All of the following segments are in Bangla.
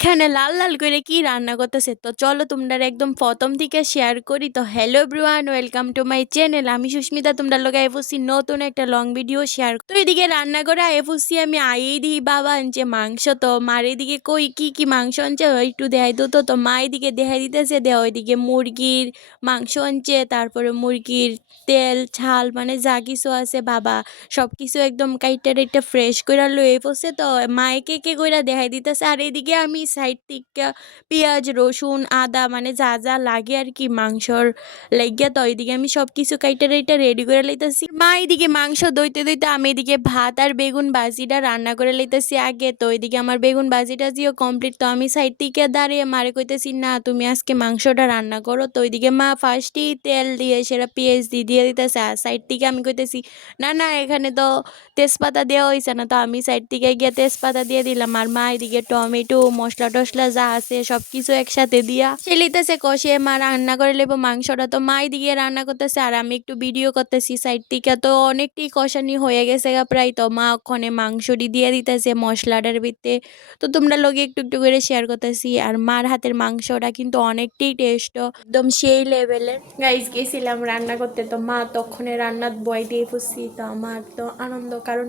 এখানে লাল লাল করে কি রান্না করতেছে, তো চলো তোমরা একদম প্রথম থেকে শেয়ার করি। তো hello everyone, welcome to my channel. আমি সুস্মিতা, তোমরা লোক এফুসি নতুন একটা লং ভিডিও শেয়ার। তো এদিকে রান্না করে এফুসি আমি আই দিই, বাবা আনছে মাংস। তো মার এদিকে কই কি কি মাংস আনছে একটু দেখাই তো। তো মা এদিকে দেখাই দিতেছে, দেওয়া ওইদিকে মুরগির মাংস আনছে, তারপরে মুরগির তেল ছাল মানে যা কিছু আছে বাবা সব কিছু একদম কাইটা টাইটা ফ্রেশ করে লয়ে পড়ছে। তো মাইকে কে কইরা দেখাই দিতেছে, আর এদিকে আমি সাইড থেকে পেঁয়াজ রসুন আদা মানে যা যা লাগে আর কি মাংসর লাগিয়া, তো এদিকে আমি সব কিছু কাইটা টাইটা রেডি করে লইতেছি। মা এদিকে মাংস দইতে দইতে আমি এদিকে ভাত আর বেগুন ভাজিটা রান্না করে লইতেছি আগে। তো এদিকে আমার বেগুন ভাজিটা জিও কমপ্লিট। তো আমি সাইড থেকে দাঁড়িয়ে মারে কইতেছি, না তুমি আজকে মাংসটা রান্না করো। তো ওইদিকে মা ফার্স্টই তেল দিয়ে সেটা পেঁয়াজ দিয়ে দিতেছে, আর সাইড থেকে আমি কইতেছি না না এখানে তো তেজপাতা দেওয়া হয়েছে না। তো আমি সাইড থেকে গিয়ে তেজপাতা দিয়ে দিলাম, আর মা এদিকে টমেটো মশলা টসলা যা আছে সব কিছু একসাথে দিয়া সেলিতেছে কষে মা রান্না করে নেবো মাংসটা। তো মা এদিকে রান্না করতেছে আর আমি একটু ভিডিও করতেছি সাইড থেকে। তো অনেকটাই কষানি হয়ে গেছে প্রায়। তো মা ওখানে মাংসটি দিয়ে দিতেছে মশলাটার ভিতরে। তো তোমরা লোকে একটু একটু করে শেয়ার করতেছি, আর মার হাতের মাংসটা কিন্তু অনেকটাই টেস্ট, একদম সেই লেভেলের। গাইজ গেছিলাম রান্না করতে, তো মা তখনই রান্নার বয় দিয়ে ফুসছি। তো আমার তো আনন্দ, কারণ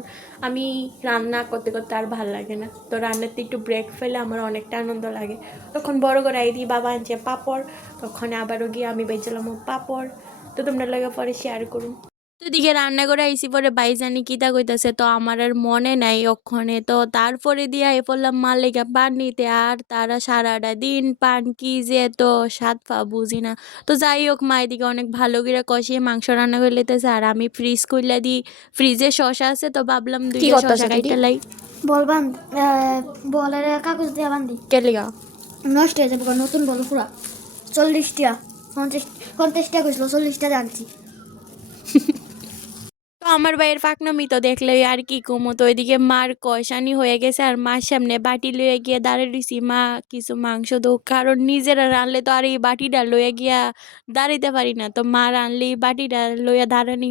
আমি রান্না করতে করতে আর ভাল লাগে না। তো রান্নাতে একটু ব্রেক ফেলে আমার অনেকটা আনন্দ লাগে। তখন বড় করে আইডি বাবা আনছে পাপড়, তখন আবারও গিয়ে আমি বেচলাম পাপড়। তো তোমরা লাগে পরে শেয়ার করুন। তো দিকে রান্না করে আইসি পরে বাইজানি কিতা কইতাছে, তো আমার আর মনে নাই ওখানে। তো তারপরে দিয়া এ পড়লাম মার লেগা পান নিতে, আর তারা সারাটা দিন পান কি যে তো স্বাদ পা বুঝি না। তো যাই হোক মা এদিকে অনেক ভালো করে কষিয়ে মাংস রান্না করে লেতেছে, আর আমি ফ্রিজ করলে দিই, ফ্রিজে শশা আছে। তো ভাবলাম দুইটা শশা কাইটা লাই বলবান বলের কাগজ দিয়ে বান্ধি কেলিগা নষ্ট হয়ে যাবে, নতুন বল পুরা 40টা 50টা কইছিল 40টা জানছি। তো আমার ভাইয়ের ফাঁকনামি তো দেখলে আর কি কমো। তো ওইদিকে মার কয়সানি হয়ে গেছে, আর মার সামনে বাটি লইয়া গিয়ে দাঁড়িয়ে দিছি, মা কিছু মাংস দো, কারণ নিজেরা রানলে তো আর এই বাটিটা লইয়া গিয়া দাঁড়াইতে পারি না। তো মা রানলে এই বাটিটা লইয়া দাঁড়ানি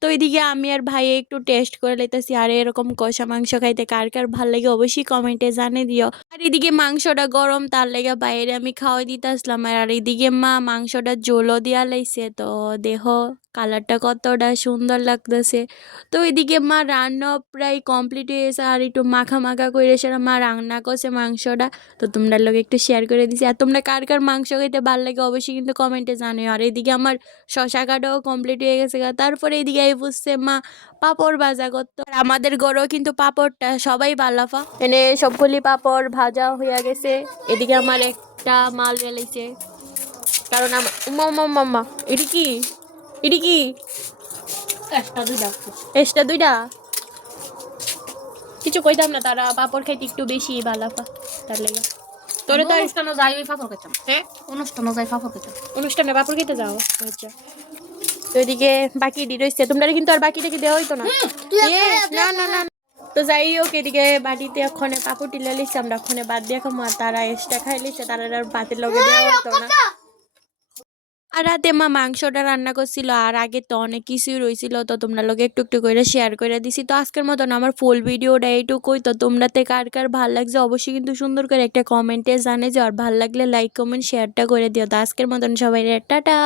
তো ওইদিকে আমি আর ভাই একটু টেস্ট করে লইতেছি, আর এরকম কষা মাংস খাইতে কার কার ভাল লাগে অবশ্যই কমেন্টে জানিয়ে দিও। আর এদিকে মাংসটা গরম, তার লেগে বাইরে আমি খাওয়াই দিতে আসলাম। আর এইদিকে মা মাংসটা জোলও দিয়া লাইছে, তো দেহ কালারটা কতটা সুন্দর লাগতেছে। তো এদিকে মা রান্না প্রায় কমপ্লিট হয়ে গেছে, আর একটু মাখা মাখা করে সেটা মা রান্না করছে মাংসটা। তো তোমরা লোক একটু শেয়ার করে দিছি, আর তোমরা কার কার মাংস খাইতে ভালো লাগে অবশ্যই কিন্তু কমেন্টে জানিও। আর এদিকে আমার শশা কাটাও কমপ্লিট হয়ে গেছে। তারপরে এদিকে এই বুঝছে মা পাপড় ভাজা করতো, আর আমাদের ঘরেও কিন্তু পাপড়টা সবাই বালাফা এনে সবগুলি পাপড় ভাজা হয়ে গেছে। এদিকে আমার একটা মাল রেলেছে, কারণ আমার উম্মা এটি কি এটি কি এক্সট্রা দুইটা কিছু কইতাম না, তারা পাপড় খাইতে একটু বেশি বালাফা তার লেগে। তোরে তো অনুষ্ঠানে যাই ওই পাপড় খেতাম, হ্যাঁ অনুষ্ঠানে যাই পাপড় খেতাম, অনুষ্ঠানে পাপড় খেতে যাও। আচ্ছা, তো এদিকে বাকি রয়েছে, তোমরা কিন্তু আর বাকিটা কি দেওয়া হইতো না। না না না। তো যাই হোক এদিকে বাড়িতে ওখানে পাপড় টিলা লিখছে, আমরা ওখানে বাদ দিয়ে খামো, আর তারা এক্সট্রা খাই লিখছে, তারা আর বাতের লগে দেওয়া হতো না। আর রাতে মা মাংসটা রান্না করছিল, আর আগে তো অনেক কিছুই রয়েছিল। তো তোমরা লোকে একটু একটু করে শেয়ার করে দিছি। তো আজকের মতন আমার ফুল ভিডিওটা এইটুকুই। তো তোমরাতে কার কার ভাল লাগছে অবশ্যই কিন্তু সুন্দর করে একটা কমেন্টে জানে যে, আর ভাল লাগলে লাইক কমেন্ট শেয়ারটা করে দিও। তো আজকের মতন সবাই টাটা।